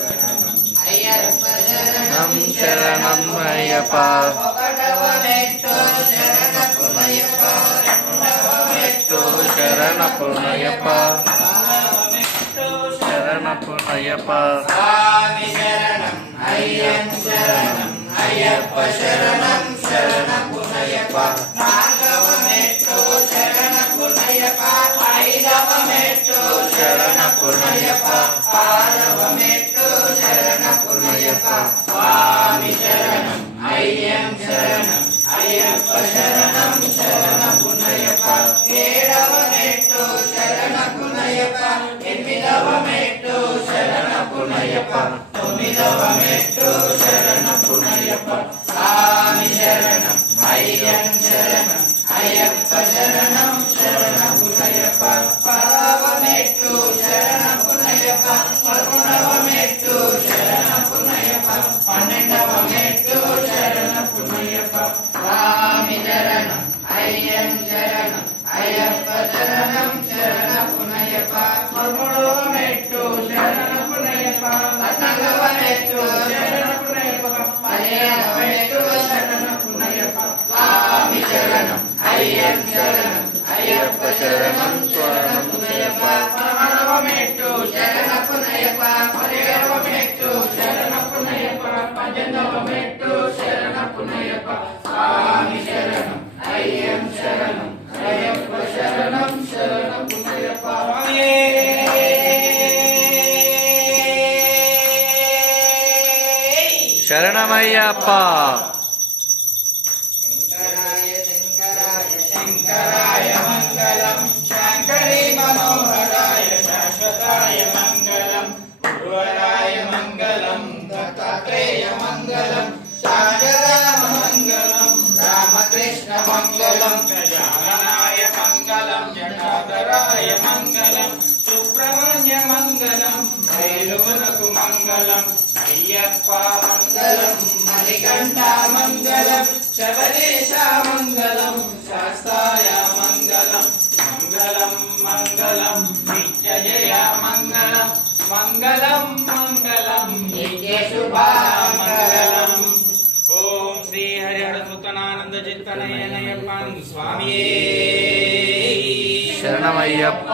శరణం శరణం అయ్యప్ప శరణపునయ్యప్ప శరణపునయ్యప్ప స్వామి శరణం అయ్యం శరణం అయ్యప్ప శరణం శరణపునయ్యప్ప నాగవమెట్టు శరణపునయ్యప్ప ఐదవమెట్టు శరణపునయ్యప్ప ఆరవమెట్టు శరణపునయ్యప్ప స్వామి శరణం అయ్యం శరణం అయ్యప్ప శరణం శరణపునయ్యప్ప ఏడవమెట్టు శరణపునయ్యప్ప ఎనిమిదవమెట్టు శరణపునయ్యప్ప తొమ్మిదవమెట్టు శరణపునయ్యప్ప స్వామి శరణం అయ్యం శరణం అయ్యప్ప శరణం శరణపునయ్యప్ప పదవమెట్టు శరణపునయ్యప్ప పదకొండవమెట్టు శరణపునయ్యప్ప పన్నెండవమెట్టు శరణపునయ్యప్ప స్వామి శరణం అయ్యం శరణం అయ్యప్ప శరణం శరణపునయ్యప్ప పదమూడవమెట్టు శరణపునయ్యప్ప పద్నాలుగవమెట్టు శరణపునయ్యప్ప పదిహేనవమెట్టు శరణపునయ్యప్ప స్వామి శరణం అయ్యం శరణం అయ్యప్ప శరణం శరణపునయ్యప్ప పదహారవమెట్టు శరణపునయ్యప్ప పదిహేడవమెట్టు శరణపునయ్యప్ప పద్దెనిమిదవమెట్టు శరణపునయ్యప్ప స్వామి శరణం అయ్యం శరణం అయ్యప్ప శరణం శరణపునయ్యప్ప శరణమయ్యప్ప శంకరాయ శంకరాయ శంకరాయ మంగళం శంకరీ మనోహరాయ శాశ్వతాయ మంగళం గురువరాయ మంగళం దత్తాత్రేయ మంగళం శారదామ మంగళం రామకృష్ణ మంగళం గజాననాయ మంగళం జటాధరాయ మంగళం సుబ్రహ్మణ్య మంగళం భైరవునకు మంగళం అయ్యప్ప మంగళం మణికంఠ మంగళం శబరీశ మంగళం శాస్తాయ మంగళం మంగళం మంగళం నిత్య జయ మంగళం మంగళం మంగళం నిత్య శుభమంగళం. ఓం శ్రీ హరిహర సుతనానంద చిత్తనయనయ్యప్ప స్వామియే శరణమయ్యప్ప.